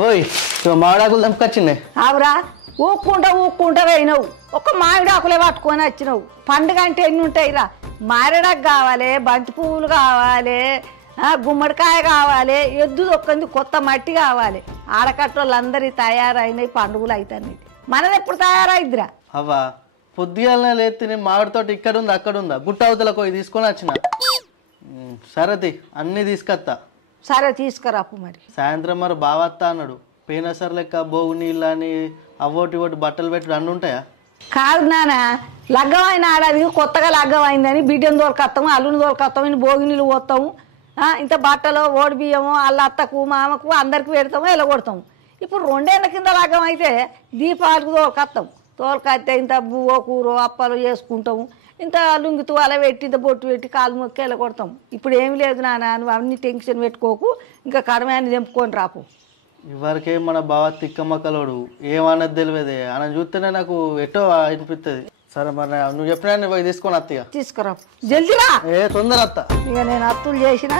ఓయ్ మామిడాకులు దంపుకొచ్చిండే ఆవురా ఊక్కుంటా పోయినావు ఒక్క మామిడాకులే పట్టుకొని వచ్చినావు. పండుగ అంటే ఎన్ని ఉంటాయిరా, మారేడాకు కావాలి, బంతి పువ్వులు కావాలి, గుమ్మడికాయ కావాలి, ఎద్దు దొక్కంది కొత్త మట్టి కావాలి. ఆడకట్టోళ్ళందరి తయారైనవి పండుగలు అవుతాయి. మనది ఎప్పుడు తయారైద్దిరా? అవ్వా పొద్దుగాలనే లేతే నేను మామిడితోటి ఇక్కడుందా అక్కడుందా గుట్ట అవతలకు పోయి తీసుకొని వచ్చిన. సరేది అన్నీ తీసుకొస్తా. సరే తీసుకురాపు. మరి సాయంత్రం మరి బావత్తా అన్నాడు. పేనసర్ లెక్క బోగు నీళ్ళు అని అవోటి ఒకటి బట్టలు పెట్టుడు అన్నీ ఉంటాయా? కాదు నాన్న, లగ్గమైన ఆడది కొత్తగా లగ్గం అయిందని బిడ్డను దొరకత్తాము, అల్లుని దొరకత్తాము, ఇన్ని భోగి నీళ్ళు పోతాము, ఇంత బట్టలు ఓడి బియ్యము వాళ్ళ అత్తకు మామకు అందరికి పెడతాము, ఎలగొడతాము. ఇప్పుడు 2 ఏళ్ళ కింద లగ్గం అయితే దీపావళికి తోలుకొస్తాం. తోలుకొస్తే ఇంత బువ్వో కూరో అప్పలు చేసుకుంటాము, ఇంత లుంగి తువాల పెట్టి ఇంత బొట్టు పెట్టి కాలు మొక్కి ఎలగొడతాం. ఇప్పుడు ఏమి లేదు నాన్న, నువ్వు అన్ని టెన్షన్ పెట్టుకోకు, ఇంకా కడమని తెంపుకొని రాకు. ఇవరికే మన బావ తిక్కమ్మక్కలోడు ఏమన్నది తెలియదే. ఆయన చూస్తేనే నాకు ఎటో అనిపిస్తుంది. సరే మరి నువ్వు చెప్పినా పోయి తీసుకొని అత్తగా తీసుకురా, జల్దిరా. తొందర అత్త. ఇక నేను అత్తులు చేసిన